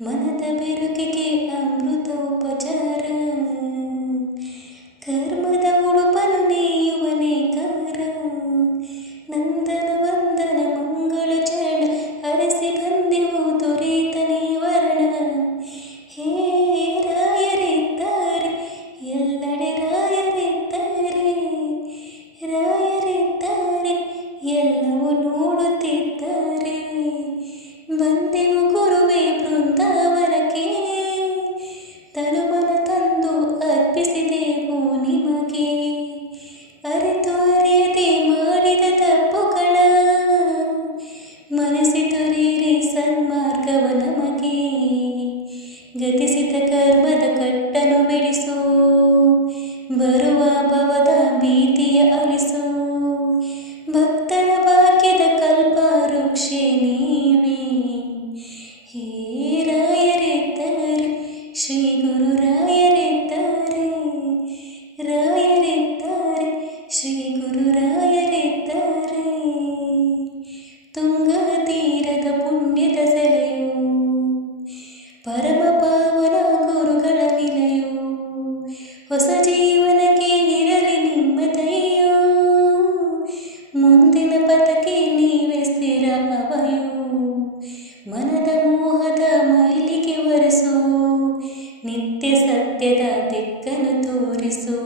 ಮನದ ಬೆರುಕಿಗೆ ಅಮೃತ ಉಪಚಾರ ಕರ್ಮದ ಉಡುಪನು ನೇಯುವ ನೇಕಾರ ನಂದನ ವಂದನ ಮಂಗಳ ಚರಣ ಅರಸಿ ಬಂದೆವು ದೊರೆತ ನಿವರಣ ಹೇ ರಾಯರಿದ್ದಾರೆ ಎಲ್ಲೆಡೆ ರಾಯರಿದ್ದಾರೆ ರಾಯರಿದ್ದಾರೆ ಎಲ್ಲವೂ ನೋಡುತ್ತಿದ್ದಾರೆ ಬಂದೆವು ಗುರುವೇ ಬೃಂದಾವನಕ್ಕೆ ತನುಮನ ತಂದು ಅರ್ಪಿಸಿದೆವು ನಿಮಗೆ ಅರಿತು ಅರಿಯದೆ ಮಾಡಿದ ತಪ್ಪುಗಳ ಮನಸ್ಸಿ ತೊರೆಯಿರಿ ಸನ್ಮಾರ್ಗವ ನಮಗೆ ಗತಿಸಿದ ಕರ್ಮದ ಕಟ್ಟನು ಬಿಡಿಸು ಬರುವ ಭವದ ಭೀತಿಯ ಅಳಿಸು ಭಕ್ತರ ಭಾಗ್ಯದ ಕಲ್ಪ ವೃಕ್ಷೆ ನೀವೇ ಹೇ ರಾಯರಿದ್ದಾರೆ ಶ್ರೀ ಗುರು ರಾಯರಿದ್ದಾರೆ ರಾಯರಿದ್ದಾರೆ ಶ್ರೀ ಗುರು ರಾಯರಿದ್ದಾರೆ ತುಂಗಾ ತೀರದ ಪುಣ್ಯದ ಸೆಲೆಯು ಪರಮ ಪಾವನ ಗುರುಗಳ ನಿಲಯು ಹೊಸ ಜೀವನಕ್ಕೆ ಇರಲಿ ನಿಮ್ಮ ದಯೆಯೋ ಮುಂದಿನ ಪಥಕ್ಕೆ ನೀವೇ ಸ್ಥಿರ ಅವಯೋ ಮನದ ಮೋಹದ ಮೈಲಿಗೆ ಒರೆಸು ನಿತ್ಯ ಸತ್ಯದ ದಿಕ್ಕನ್ನು ತೋರಿಸು